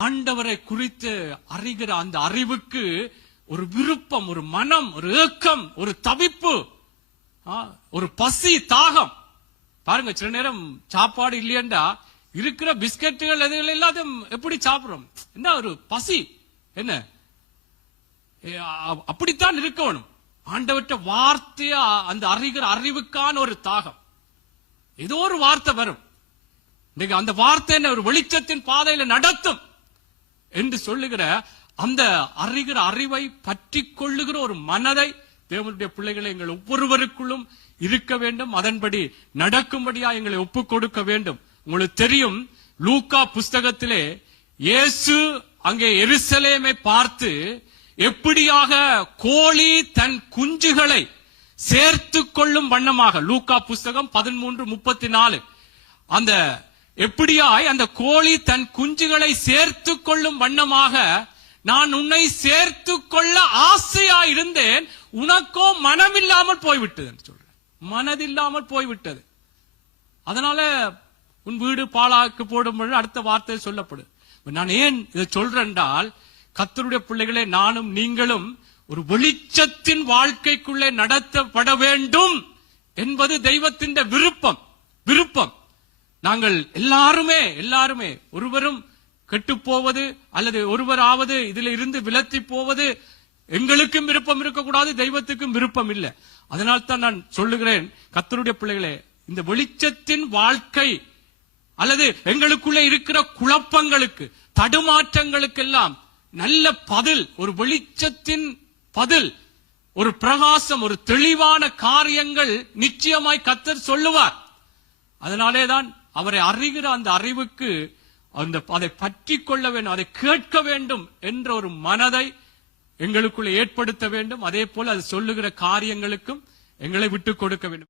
ஆண்டவரை குறித்து அறிகிற அந்த அறிவுக்கு ஒரு விருப்பம், ஒரு மனம், ஒரு ஏக்கம், ஒரு தவிப்பு, ஒரு பசி, தாகம். பாருங்க, சில நேரம் சாப்பாடு இல்லையண்டா இருக்கிற பிஸ்கட்டுகள் எதுகள் எல்லாத்தையும் எப்படி சாப்பிடுறோம்? என்ன ஒரு பசி, என்ன அப்படித்தான் இருக்கணும். ஆண்டவற்ற வார்த்தையா அந்த அறிகிற அறிவுக்கான ஒரு தாகம். ஏதோ ஒரு வார்த்தை வரும், அந்த வார்த்தை என்ன ஒரு வெளிச்சத்தின் பாதையில நடத்தும் என்று சொல்லுகிற அந்த அறிகிற அறிவை பற்றி கொள்ளுகிற ஒரு மனதை தேவனுடைய பிள்ளைகளை எங்கள் ஒவ்வொருவருக்குள்ளும் இருக்க வேண்டும். அதன்படி நடக்கும்படியா எங்களை ஒப்புக் கொடுக்க வேண்டும். உங்களுக்கு தெரியும், லூக்கா புஸ்தகத்திலே இயேசு அங்கே எருசலேமை பார்த்து எப்படியாக கோழி தன் குஞ்சுகளை சேர்த்து கொள்ளும் வண்ணமாக, லூக்கா புஸ்தகம் 13:34, அந்த எப்படியாய் அந்த கோழி தன் குஞ்சுகளை சேர்த்து கொள்ளும் வண்ணமாக நான் உன்னை சேர்த்து கொள்ள ஆசையா இருந்தேன், உனக்கோ மனமில்லாமல் போய்விட்டது என்று சொல்றேன். மனதில்லாமல் போய்விட்டது. அதனால உன் வீடு பாழாக்கு போடும் அடுத்த வார்த்தை சொல்லப்படுது. நான் ஏன் இதை சொல்றேன் என்றால், கர்த்தருடைய பிள்ளைகளே, நானும் நீங்களும் ஒரு வெளிச்சத்தின் வாழ்க்கைக்குள்ளே நடத்தப்பட வேண்டும் என்பது தெய்வத்தின் விருப்பம். நாங்கள் எல்லாருமே ஒருவரும் கெட்டு போவது அல்லது ஒருவராவது இதுல இருந்து விலத்தி போவது எங்களுக்கும் விருப்பம் இருக்கக்கூடாது, தெய்வத்துக்கும் விருப்பம் இல்லை. அதனால்தான் நான் சொல்லுகிறேன், கர்த்தருடைய பிள்ளைகளே, இந்த வெளிச்சத்தின் வாழ்க்கை அல்லது எங்களுக்குள்ளே இருக்கிற குழப்பங்களுக்கு, தடுமாற்றங்களுக்கெல்லாம் நல்ல பதில், ஒரு வெளிச்சத்தின் பதில், ஒரு பிரகாசம், ஒரு தெளிவான காரியங்கள் நிச்சயமாய் கர்த்தர் சொல்லுவார். அதனாலேதான் அவரை அறிகிற அந்த அறிவுக்கு அதை பற்றி கொள்ள வேண்டும், அதை கேட்க வேண்டும் என்ற ஒரு மனதை எங்களுக்குள்ள ஏற்படுத்த வேண்டும். அதே போல அது சொல்லுகிற காரியங்களுக்கும் எங்களை விட்டுக் கொடுக்க வேண்டும்.